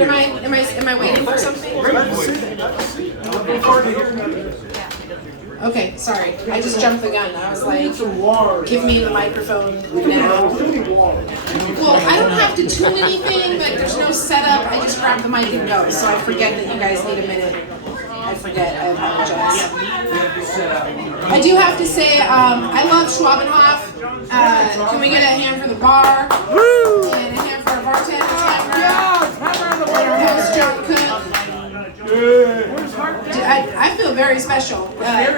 Am I waiting for something? Okay, sorry. I just jumped the gun. I was like, give me the microphone now. Well, I don't have to tune anything, but there's no setup. I just grab the mic and go. So I forget that you guys need a minute. I forget. I apologize. I do have to say, I love Schwabenhof. Can we get a hand for the bar? Woo! And a hand for our bartender, Tamara. And our host, John Cook. I feel very special.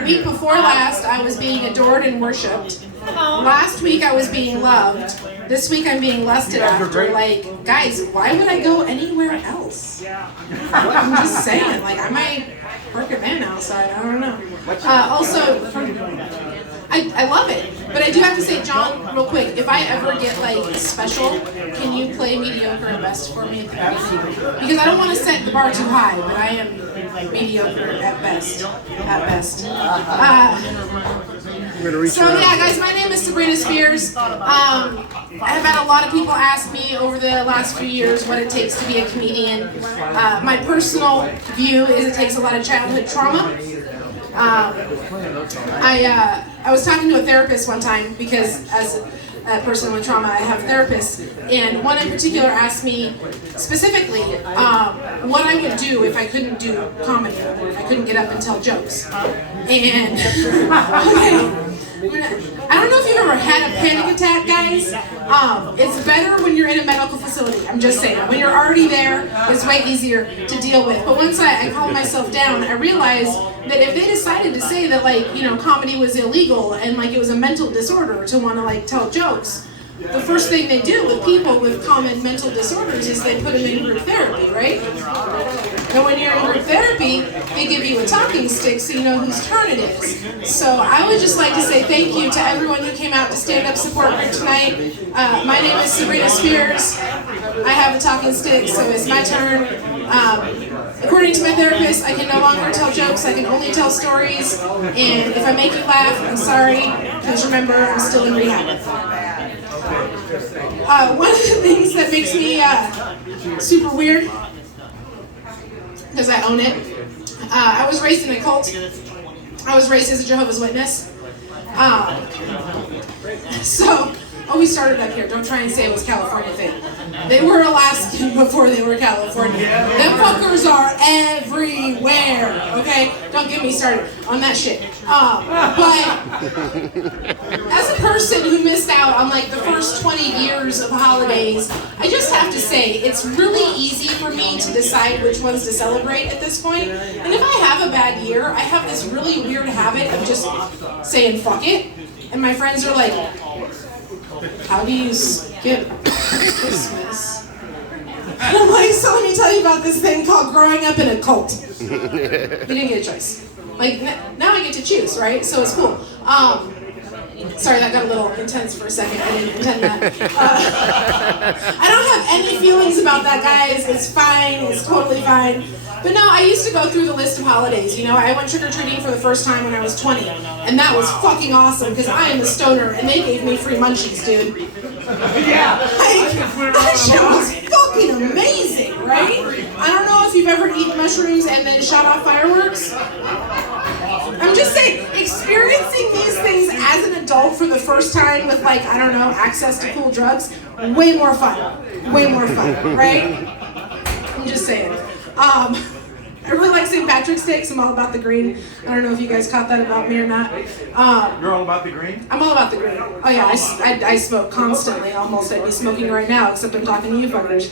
Week before last, I was being adored and worshipped. Last week, I was being loved. This week, I'm being lusted after. Like, guys, why would I go anywhere else? I'm just saying. Like, I might work at Van outside. I don't know. Also, I love it. But I do have to say, John, real quick, if I ever get, like, special, can you play mediocre at best for me? Because I don't want to set the bar too high, but I am mediocre at best. So yeah, guys, my name is Sabrina Spears. I've had a lot of people ask me over the last few years what it takes to be a comedian. My personal view is it takes a lot of childhood trauma. I was talking to a therapist one time because as a person with trauma, I have therapists, and one in particular asked me specifically what I would do if I couldn't do comedy, or if I couldn't get up and tell jokes. And I don't know if you've ever had a panic attack, guys. It's better when you're in a medical facility. I'm just saying. When you're already there, it's way easier to deal with. But once I calmed myself down, I realized that if they decided to say that, like, you know, comedy was illegal and like it was a mental disorder to want to like tell jokes, the first thing they do with people with common mental disorders is they put them in group therapy, right? And when you're in group therapy, they give you a talking stick so you know whose turn it is. So I would just like to say thank you to everyone who came out to Stand Up Support Group tonight. My name is Sabrina Spears. I have a talking stick, so it's my turn. According to my therapist, I can no longer tell jokes, I can only tell stories. And if I make you laugh, I'm sorry, because remember, I'm still in rehab. One of the things that makes me super weird, because I own it, I was raised in a cult. I was raised as a Jehovah's Witness. So, we started up here. Don't try and say it was California thing. They were Alaskan before they were California. Them fuckers are everywhere, okay? Don't get me started on that shit. But as a person who missed out on like the first 20 years of holidays, I just have to say it's really easy for me to decide which ones to celebrate at this point. And if I have a bad year, I have this really weird habit of just saying fuck it. And my friends are like, how do you skip Christmas? And I'm like, so let me tell you about this thing called growing up in a cult. You didn't get a choice. Like, now I get to choose, right? So it's cool. Sorry, that got a little intense for a second. I didn't intend that. I don't have any feelings about that, guys. It's fine. It's totally fine. But no, I used to go through the list of holidays. You know, I went trick-or-treating for the first time when I was 20. And that was fucking awesome, because I am a stoner, and they gave me free munchies, dude. Yeah. Like, that shit was fucking amazing, right? I don't know if you've ever eaten mushrooms and then shot off fireworks. I'm just saying, experiencing these things as an adult for the first time with, like, I don't know, access to cool drugs, way more fun. Way more fun, right? I'm just saying. I really like St. Patrick's Day, 'cause I'm all about the green. I don't know if you guys caught that about me or not. You're all about the green? I'm all about the green. Oh yeah, I smoke constantly. Almost I'd be smoking right now, except I'm talking to you fuckers.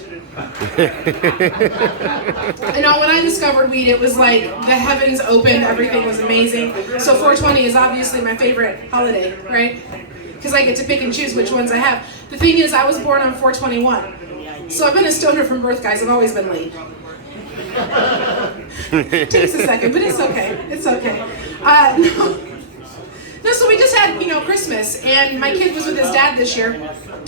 You know, when I discovered weed, it was like the heavens opened, everything was amazing. So 420 is obviously my favorite holiday, right? Because I get to pick and choose which ones I have. The thing is, I was born on 421. So I've been a stoner from birth, guys. I've always been late. Takes a second, but it's okay. It's okay. No, so we just had, you know, Christmas, and my kid was with his dad this year,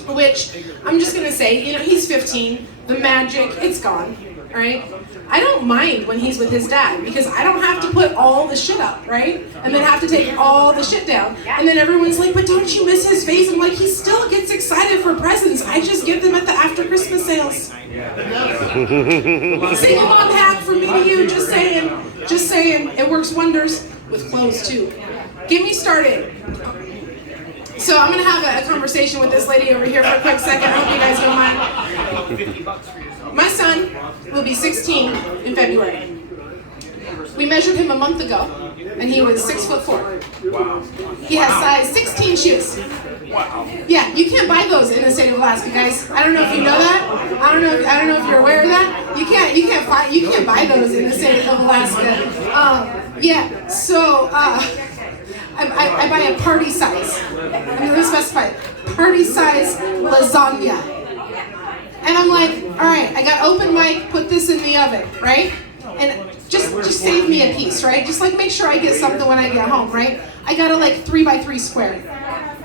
which I'm just gonna say, you know, he's 15. The magic, it's gone. right? I don't mind when he's with his dad because I don't have to put all the shit up, right? And then have to take all the shit down. And then everyone's like, but don't you miss his face? I'm like, he still gets excited for presents. I just get them at the after Christmas sales. Single mom hack from me to you, just saying, it works wonders with clothes too. Get me started. So I'm gonna have a conversation with this lady over here for a quick second. I hope you guys don't mind. My son will be 16 in February. We measured him a month ago, and he was 6'4". Wow. He has size 16 shoes. Wow. Yeah, you can't buy those in the state of Alaska, guys. I don't know if you know that. I don't know if you're aware of that. You can't buy those in the state of Alaska. Yeah. So I buy a party size. I'm gonna specify party size lasagna. And I'm like, all right, I got open mic, put this in the oven, right? And just save me a piece, right? Just like make sure I get something when I get home, right? I got a like 3x3 square,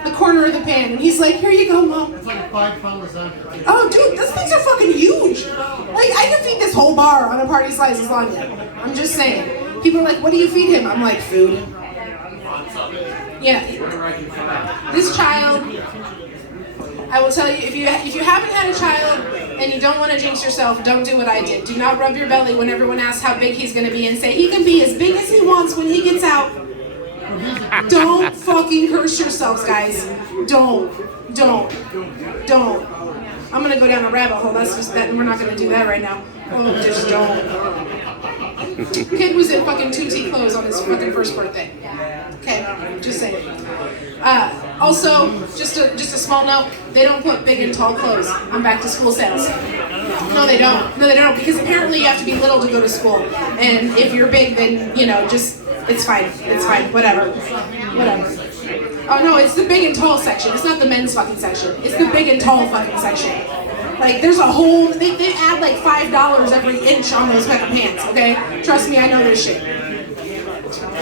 the corner of the pan, and he's like, here you go, Mom. It's like a 5-pound lasagna. Oh, dude, those things are fucking huge. Like, I can feed this whole bar on a party size lasagna. I'm just saying. People are like, what do you feed him? I'm like, food. Yeah. This child, I will tell you, if you haven't had a child and you don't want to jinx yourself, don't do what I did. Do not rub your belly when everyone asks how big he's going to be and say he can be as big as he wants when he gets out. Don't fucking curse yourselves, guys. Don't. I'm going to go down a rabbit hole. That's just that. We're not going to do that right now. Oh, just don't. Kid was in fucking 2T clothes on his fucking first birthday. Okay, just saying. Also, just a small note, they don't put big and tall clothes on back to school sales. No, they don't, because apparently you have to be little to go to school. And if you're big, then, just, it's fine, whatever. Oh no, it's the big and tall section. It's not the men's fucking section. It's the big and tall fucking section. Like, there's a whole, they add like $5 every inch on those fucking pants, okay? Trust me, I know this shit.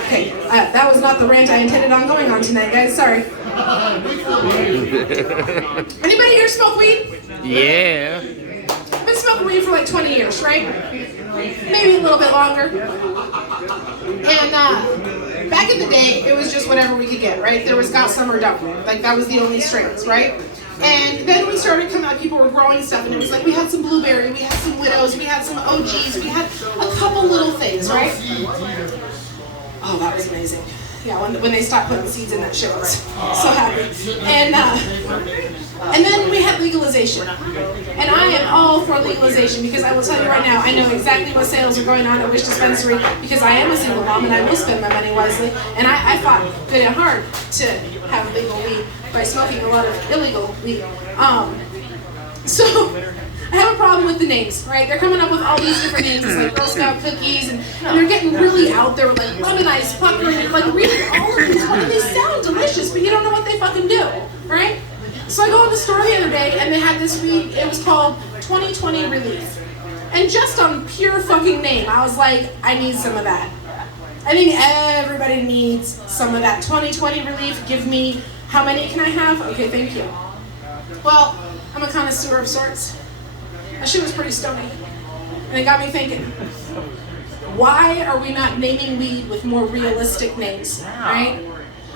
Okay, that was not the rant I intended on going on tonight, guys. Sorry. Anybody here smoke weed? Yeah. I've been smoking weed for like 20 years, right? Maybe a little bit longer. And back in the day, it was just whatever we could get, right? There was Got Some or Don't. Like, that was the only strains, right? And then we started coming out, people were growing stuff, and it was like we had some blueberry, we had some widows, we had some OGs, we had a couple little things, right? Oh, that was amazing. Yeah, when they stopped putting seeds in that shit, I was so happy. And then we had legalization. And I am all for legalization because I will tell you right now, I know exactly what sales are going on at which dispensary because I am a single mom and I will spend my money wisely. And I fought good and hard to have legal weed by smoking a lot of illegal weed. So I have a problem with the names, right? They're coming up with all these different names, like Girl Scout cookies, and they're getting really out there with like lemon ice, pucker, and like reading all of these. What do they sound delicious, but you don't know what they fucking do, right? So I go in the store the other day, and they had this weed. It was called 2020 Relief, and just on pure fucking name, I was like, I need some of that. I think everybody needs some of that 2020 Relief. Give me, how many can I have? Okay, thank you. Well, I'm a connoisseur of sorts. That shit was pretty stony. And it got me thinking, why are we not naming weed with more realistic names, right?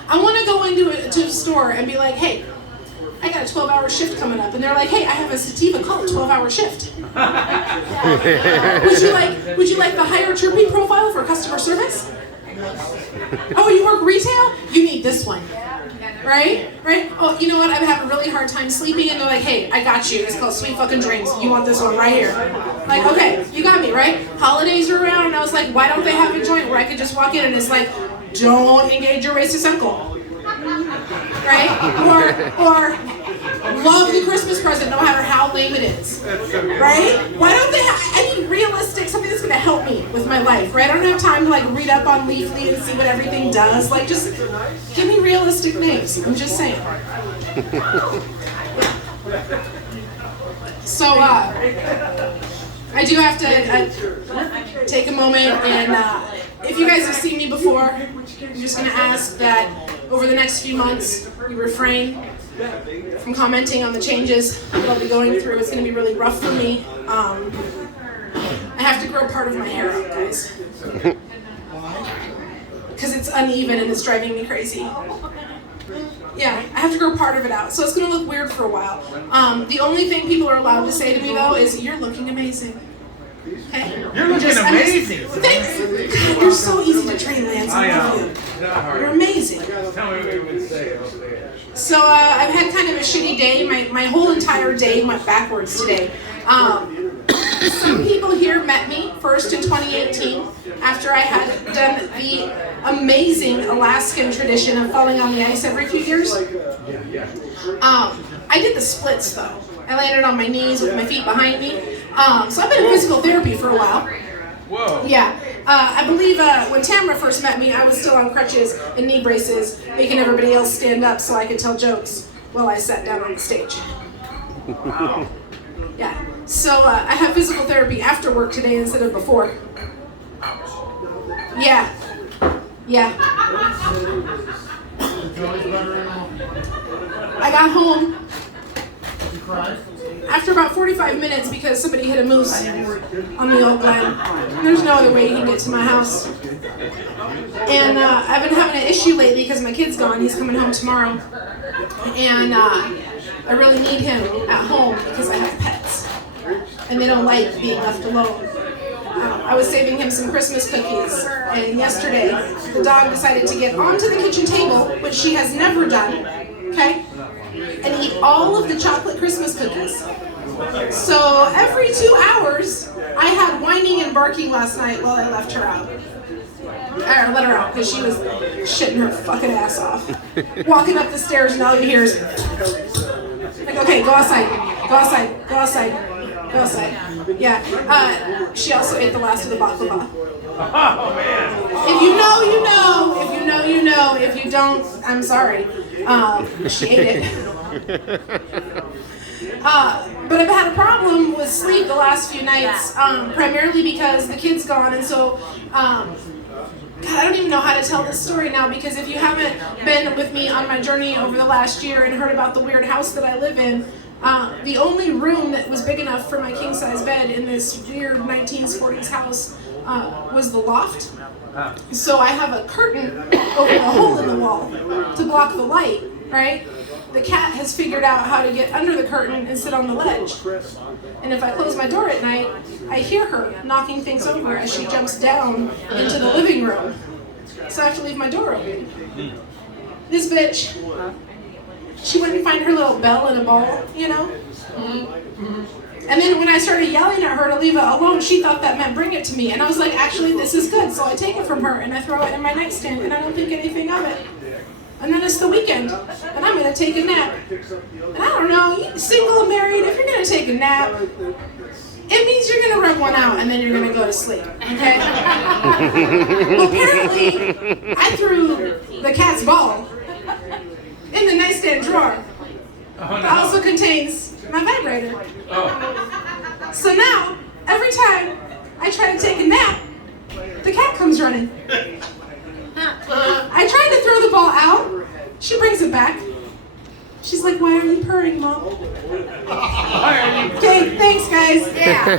I want to go into a store and be like, hey, I got a 12-hour shift coming up. And they're like, hey, I have a sativa called 12-hour shift. Would you like the higher chirping profile for customer service? Oh, you work retail? You need this one. Right? Oh, you know what? I'm having a really hard time sleeping, and they're like, hey, I got you. It's called Sweet Fucking Dreams. You want this one right here. Like, okay, you got me, right? Holidays are around, and I was like, why don't they have a joint where I could just walk in and it's like, don't engage your racist uncle. Right? Or love the Christmas present no matter how lame it is. Right? Why don't they have, I need realistic, something that's going to help me with my life, right? I don't have time to like read up on Leafly and see what everything does. Like, just give me realistic names. I'm just saying. So, I do have to take a moment and if you guys have seen me before, I'm just going to ask that over the next few months, you refrain from commenting on the changes that I'll be going through. It's going to be really rough for me. I have to grow part of my hair out, guys. Because it's uneven and it's driving me crazy. Yeah, I have to grow part of it out, so it's gonna look weird for a while. The only thing people are allowed to say to me though is, "You're looking amazing." Okay? You're looking amazing. Thanks. God, you're so easy to train, Lance. I love you. You're amazing. Tell me what you would say. So I've had kind of a shitty day. My whole entire day went backwards today. Some people here met me first in 2018 after I had done the amazing Alaskan tradition of falling on the ice every few years. I did the splits though. I landed on my knees with my feet behind me. So I've been in physical therapy for a while. Whoa. Yeah. I believe when Tamara first met me, I was still on crutches and knee braces, making everybody else stand up so I could tell jokes while I sat down on the stage. Wow. Yeah. So I have physical therapy after work today instead of before. Yeah. Yeah. I got home You cried? after about 45 minutes because somebody hit a moose on the old Glen. There's no other way he can get to my house. And I've been having an issue lately because my kid's gone. He's coming home tomorrow. And I really need him at home because I have pets. And they don't like being left alone. I was saving him some Christmas cookies, and yesterday the dog decided to get onto the kitchen table, which she has never done, okay, and eat all of the chocolate Christmas cookies. So every 2 hours, I had whining and barking last night while I left her out. Or let her out, because she was shitting her fucking ass off. Walking up the stairs, and all you hear is, like, okay, go outside, go outside, go outside. Go outside. Yeah. She also ate the last of the baklava. Oh man. If you know, you know. If you know, you know. If you don't, I'm sorry. She ate it. But I've had a problem with sleep the last few nights, primarily because the kid's gone, and so. God, I don't even know how to tell this story now because if you haven't been with me on my journey over the last year and heard about the weird house that I live in, the only room that was big enough for my king-size bed in this weird 1940s house was the loft. So I have a curtain over the hole in the wall to block the light, right? The cat has figured out how to get under the curtain and sit on the ledge. And if I close my door at night, I hear her knocking things over as she jumps down into the living room. So I have to leave my door open. This bitch, she went and find her little bell and a ball, you know? And then when I started yelling at her to leave it alone, she thought that meant bring it to me. And I was like, actually, this is good. So I take it from her and I throw it in my nightstand and I don't think anything of it. And then it's the weekend and I'm going to take a nap. And I don't know, single or married, if you're going to take a nap, it means you're going to rub one out and then you're going to go to sleep, okay? Well, apparently, I threw the cat's ball in the nightstand drawer. It also contains my vibrator. So now, every time I try to take a nap, the cat comes running. I tried to throw the ball out. She brings it back. She's like, why are you purring, Mom? Okay, thanks, guys. Yeah.